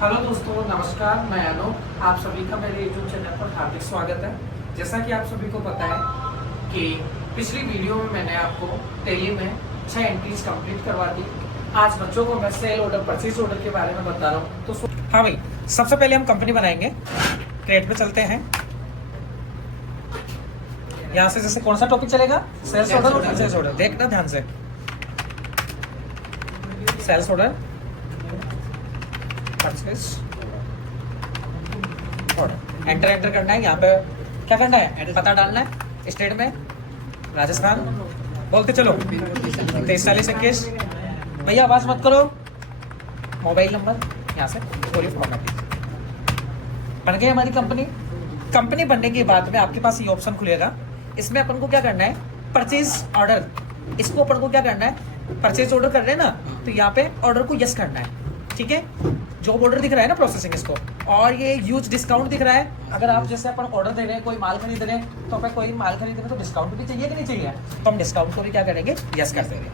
Hello दोस्तों, नमस्कार। मैं अनूप, आप सभी का मेरे यूट्यूब चैनल पर हार्दिक स्वागत है। जैसा कि आप सभी को पता है कि पिछली वीडियो में मैंने आपको टैली में 6 एंट्रीज कंप्लीट करवा दी। आज बच्चों को मैं सेल ऑर्डर, परचेज ऑर्डर के बारे में बता रहा हूँ। तो हाँ भाई, सबसे पहले हम कंपनी बनाएंगे। क्रिएट पे चलते हैं। यहाँ से जैसे कौन सा टॉपिक चलेगा? सेल्स ऑर्डर और परचेज ऑर्डर। देखना ध्यान से। Sales order, purchase order. Enter करना है। यहाँ पे क्या करना है? पता डालना है। स्टेट में राजस्थान, बोलते चलो 234021। भैया आवाज मत करो। मोबाइल नंबर यहाँ से पूरी फॉर्मेट बन गई हमारी कंपनी। कंपनी बनने के बाद में आपके पास ये ऑप्शन खुलेगा। इसमें अपन को क्या करना है? Purchase order. इसको अपन को क्या करना है? परचेज ऑर्डर कर रहे हैं ना, तो यहाँ पे ऑर्डर को यस करना है। ठीक है, जॉब ऑर्डर दिख रहा है ना, प्रोसेसिंग इसको, और ये यूज डिस्काउंट दिख रहा है। अगर आप जैसे अपन ऑर्डर दे रहे हैं, कोई माल खरीद रहे हैं, तो अपन कोई माल खरीद रहे हैं तो डिस्काउंट भी चाहिए कि नहीं चाहिए? तो हम डिस्काउंट को भी क्या करेंगे? यस कर देंगे।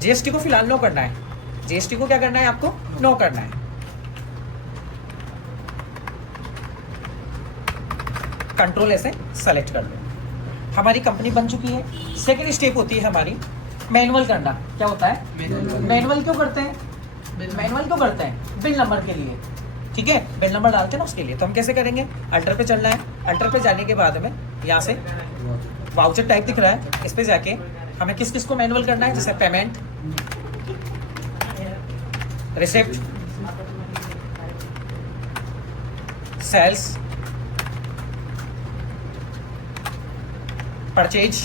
जीएसटी को फिलहाल नो करना है। जीएसटी को क्या करना है? आपको नो करना है। कंट्रोल ऐसे सेलेक्ट कर लो। हमारी कंपनी बन चुकी है। सेकेंड स्टेप होती है हमारी मैनुअल करना। क्या होता है? मैनुअल क्यों करते हैं? मैनुअल क्यों करते हैं? बिल नंबर के लिए। ठीक है, बिल नंबर डालते हैं ना, उसके लिए। तो हम कैसे करेंगे? अल्टर पे चलना है। अल्टर पे जाने के बाद में यहाँ से वाउचर टाइप दिख रहा है, इस पे जाके हमें किस किस को मैनुअल करना है? जैसे पेमेंट, रिसिप्ट, सेल्स, परचेज,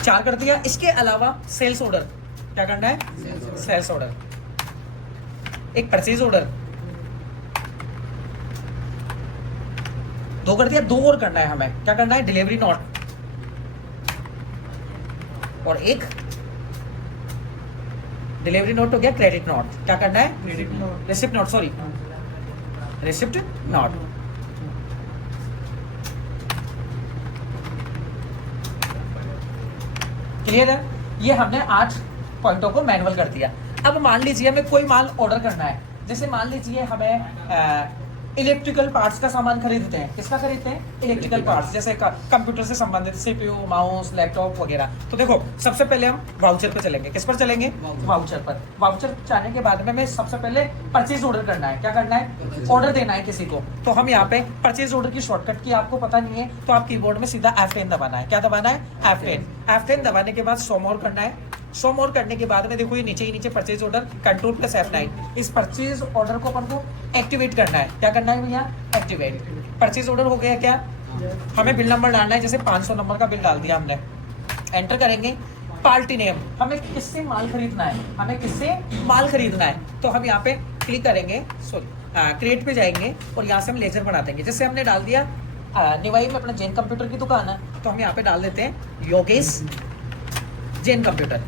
4 कर दिया। इसके अलावा सेल्स ऑर्डर क्या करना है? सेल्स ऑर्डर, एक परचेज ऑर्डर 2 कर दिया। 2 और करना है हमें। क्या करना है? डिलीवरी नोट, और एक डिलीवरी नोट हो गया क्रेडिट नोट। क्या करना है? Credit note, receipt note, sorry, receipt note. Clear है? ये हमने 8 पॉइंटों को मैनुअल कर दिया। अब मान लीजिए हमें कोई माल ऑर्डर करना है। जैसे मान लीजिए हमें इलेक्ट्रिकल पार्ट्स का सामान खरीदते हैं। किसका खरीदते हैं? इलेक्ट्रिकल पार्ट्स, जैसे कंप्यूटर से संबंधित सीपीयू, माउस, लैपटॉप वगैरह। तो देखो, सबसे पहले हम वाउचर पर चलेंगे। किस पर चलेंगे? वाउचर पर। वाउचर जाने के बाद में हमें सबसे पहले परचेज ऑर्डर करना है। क्या करना है? ऑर्डर देना है किसी को। तो हम यहाँ पे परचेज ऑर्डर की शॉर्टकट की आपको पता नहीं है, तो आप कीबोर्ड में सीधा F10 दबाना है। क्या दबाना है? F10। F10 दबाने के बाद शो मोर करना है। शो मोर करने के बाद में देखो, ये नीचे ही नीचे purchase order, control plus F9। इस परचेज ऑर्डर को अपन को एक्टिवेट करना है। क्या करना है भैया? एक्टिवेट। परचेज ऑर्डर हो गया। क्या हमें बिल नंबर डालना है? जैसे 500 नंबर का बिल डाल दिया हमने। एंटर करेंगे। पार्टी नेम, हमें किससे माल खरीदना है? हमें किससे माल खरीदना है? तो हम यहाँ पे क्लिक करेंगे, सॉरी, क्रिएट पे जाएंगे और यहाँ से हम लेजर बना देंगे। जैसे हमने डाल दिया निवाई में अपना जैन कंप्यूटर की दुकान है, तो हम यहाँ पे डाल देते हैं Yogesh Jain computer.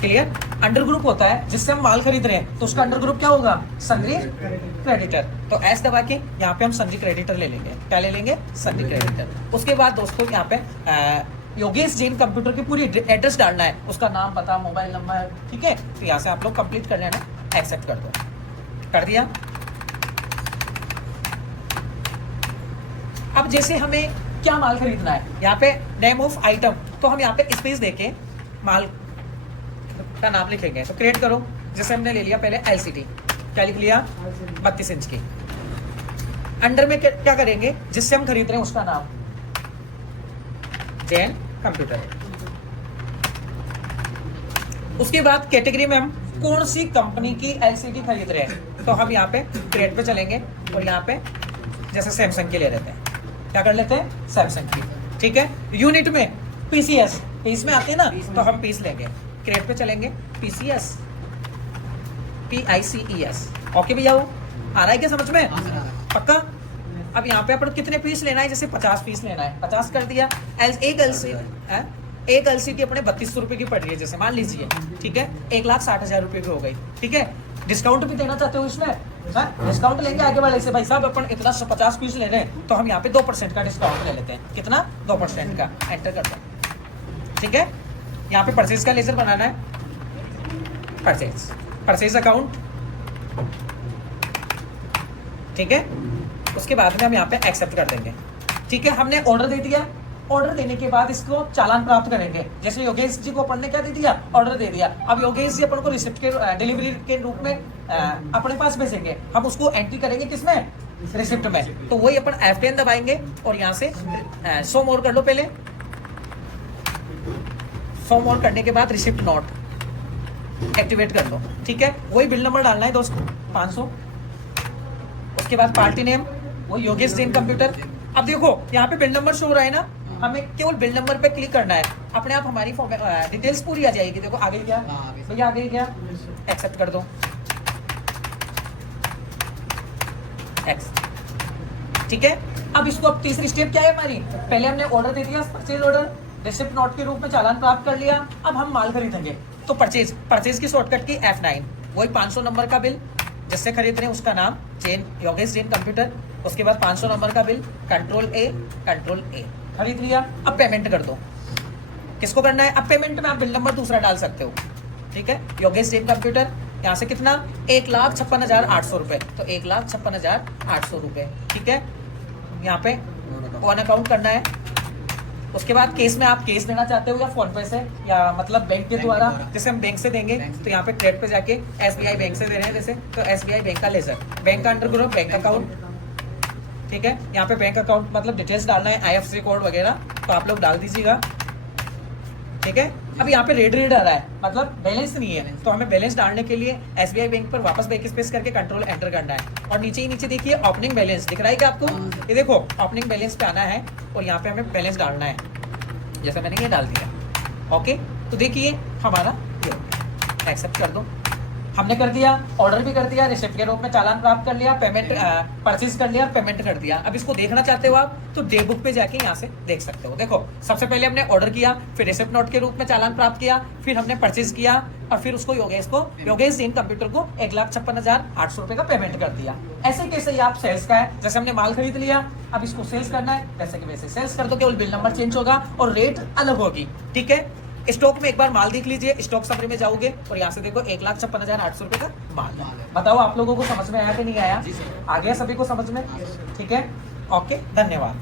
Clear? Under group होता है जिससे हम माल खरीद रहे हैं, तो उसका अंडर ग्रुप क्या होगा? Sundry creditor. तो एस दबा के यहाँ पे हम सन्ड्री क्रेडिटर ले लेंगे। क्या ले लेंगे? Sundry creditor. उसके बाद दोस्तों यहाँ पे योगेश जैन कंप्यूटर की पूरी एड्रेस डालना है, उसका नाम, पता, मोबाइल नंबर। ठीक है, तो यहाँ से आप लोग कंप्लीट कर लेना। एक्सेप्ट कर दो। कर दिया। अब जैसे हमें क्या माल खरीदना है, यहाँ पे नेम ऑफ आइटम, तो हम यहाँ पे स्पेस देके माल का नाम लिखेंगे। तो क्रिएट करो। जैसे हमने ले लिया पहले LCD। क्या लिख लिया? 32 इंच की। अंडर में क्या करेंगे? जिससे हम खरीद रहे हैं उसका नाम, जैन कंप्यूटर। उसके बाद कैटेगरी में हम कौन सी कंपनी की LCD खरीद रहे हैं, तो हम यहाँ पे क्रिएट पे चलेंगे और यहाँ पे जैसे सैमसंग की ले लेते हैं। क्या कर लेते हैं? सैमसंग की। ठीक है। यूनिट में PCS, पीस में आते हैं ना, तो हम पीस लेंगे। क्रिएट पे चलेंगे। PCS, PICES। ओके भैया, वो आ रहा है क्या समझ में? पक्का? अब यहाँ पे अपन कितने पीस लेना है? जैसे 50 पीस लेना है, 50 कर दिया। एक LCD अपने 3200 रुपये की पड़ रही है, जैसे मान लीजिए। ठीक है, 1,60,000 रुपये की हो गई। ठीक है, डिस्काउंट भी देना चाहते हो इसमें? डिस्काउंट लेंगे आगे वाले से, भाई साहब अपन इतना 50 पीस ले रहे हैं, तो हम यहाँ पे 2% का डिस्काउंट ले लेते हैं। कितना? 2% का। एंटर कर दो। ठीक है, यहाँ पे परचेज का लेजर बनाना है। परचेज अकाउंट, ठीक है। उसके बाद में हम यहाँ पे एक्सेप्ट कर देंगे, ठीक है। हमने ऑर्डर दे दिया, ऑर्डर देने के बाद इसको चालान प्राप्त करेंगे। जैसे योगेश जी को अपन ने क्या दे दिया, ऑर्डर दे दिया। अब योगेश जी अपन को रिसिप्ट के डिलीवरी के रूप में अपने पास भेजेंगे, हम उसको एंट्री करेंगे किसमें, रिसिप्ट में। तो वही अपन F10 दबाएंगे और यहाँ से शो मोर कर लो पहले। शो मोर करने के बाद रिसिप्ट नोट एक्टिवेट कर लो, ठीक है। वही बिल नंबर डालना है दोस्तों 500। उसके बाद पार्टी नेम वो योगेश जैन कंप्यूटर। अब देखो यहाँ पे बिल नंबर शो हो रहा है ना, हमें केवल बिल नंबर पे क्लिक करना है, अपने आप हमारी डिटेल्स पूरी आ जाएगी। देखो आ गई क्या भैया, आ गई क्या, एक्सेप्ट कर दो, ठीक है। अब इसको अब तीसरी स्टेप क्या है हमारी, पहले हमने ऑर्डर दे दिया, परचेज ऑर्डर, रिसिप्ट नोट के रूप में चालान प्राप्त कर लिया। अब हम माल खरीदेंगे, तो परचेज की शॉर्टकट की F9, वही 500 नंबर का बिल, जिससे खरीद रहे हैं उसका नाम योगेश जैन कंप्यूटर। उसके बाद 500 नंबर का बिल, कंट्रोल ए खरीद लिया। अब पेमेंट कर दो, किसको करना है, अब पेमेंट में आप बिल नंबर दूसरा डाल सकते हो, ठीक है। योगेश जैन कंप्यूटर, यहाँ से कितना 1,56,800 रुपये, तो 1,56,800 रुपये, ठीक है। यहाँ पे ऑन अकाउंट करना है। उसके बाद केस में आप केस देना चाहते हो या फोन पे से या मतलब बैंक के द्वारा, जैसे हम बैंक से देंगे तो यहाँ पे क्रेडिट पे जाके SBI बैंक से दे रहे हैं जैसे, तो SBI बैंक का लेजर, बैंक का अंडर ग्रुप बैंक अकाउंट, ठीक है। यहाँ पे बैंक अकाउंट मतलब डिटेल्स डालना है, IFSC कोड वगैरह, तो आप लोग डाल दीजिएगा, ठीक है। अब यहाँ पे रेड आ रहा है, मतलब बैलेंस नहीं है, तो हमें बैलेंस डालने के लिए SBI बैंक पर वापस बैक स्पेस करके कंट्रोल एंटर करना है। और नीचे ही नीचे देखिए ओपनिंग बैलेंस दिख रहा है क्या आपको, ये देखो ओपनिंग बैलेंस पे आना है और यहाँ पे हमें बैलेंस डालना है, जैसे मैंने ये डाल दिया, ओके। तो देखिए हमारा ये एक्सेप्ट कर दो, हमने कर दिया, ऑर्डर भी कर दिया, रिसिप्ट के रूप में चालान प्राप्त कर लिया, पेमेंट परचेज कर लिया, पेमेंट कर दिया। अब इसको देखना चाहते हो आप तो डे बुक पे जाके यहाँ से देख सकते हो। देखो सबसे पहले हमने ऑर्डर किया, फिर रिसिप्ट नोट के रूप में चालान प्राप्त किया, फिर हमने परचेज किया और फिर उसको योगेश जैन कंप्यूटर को 1,56,800 रुपए का पेमेंट कर दिया। ऐसे कैसे ही आप सेल्स का है, जैसे हमने माल खरीद लिया, अब इसको सेल्स करना है, वैसे के वैसे सेल्स कर दो, केवल बिल नंबर चेंज होगा और रेट अलग होगी, ठीक है। स्टॉक में एक बार माल देख लीजिए, स्टॉक समरी में जाओगे और यहाँ से देखो 1,56,800 रुपए का माल। बताओ आप लोगों को समझ में आया कि नहीं आया, आ गया सभी को समझ में, ठीक है, ओके, धन्यवाद।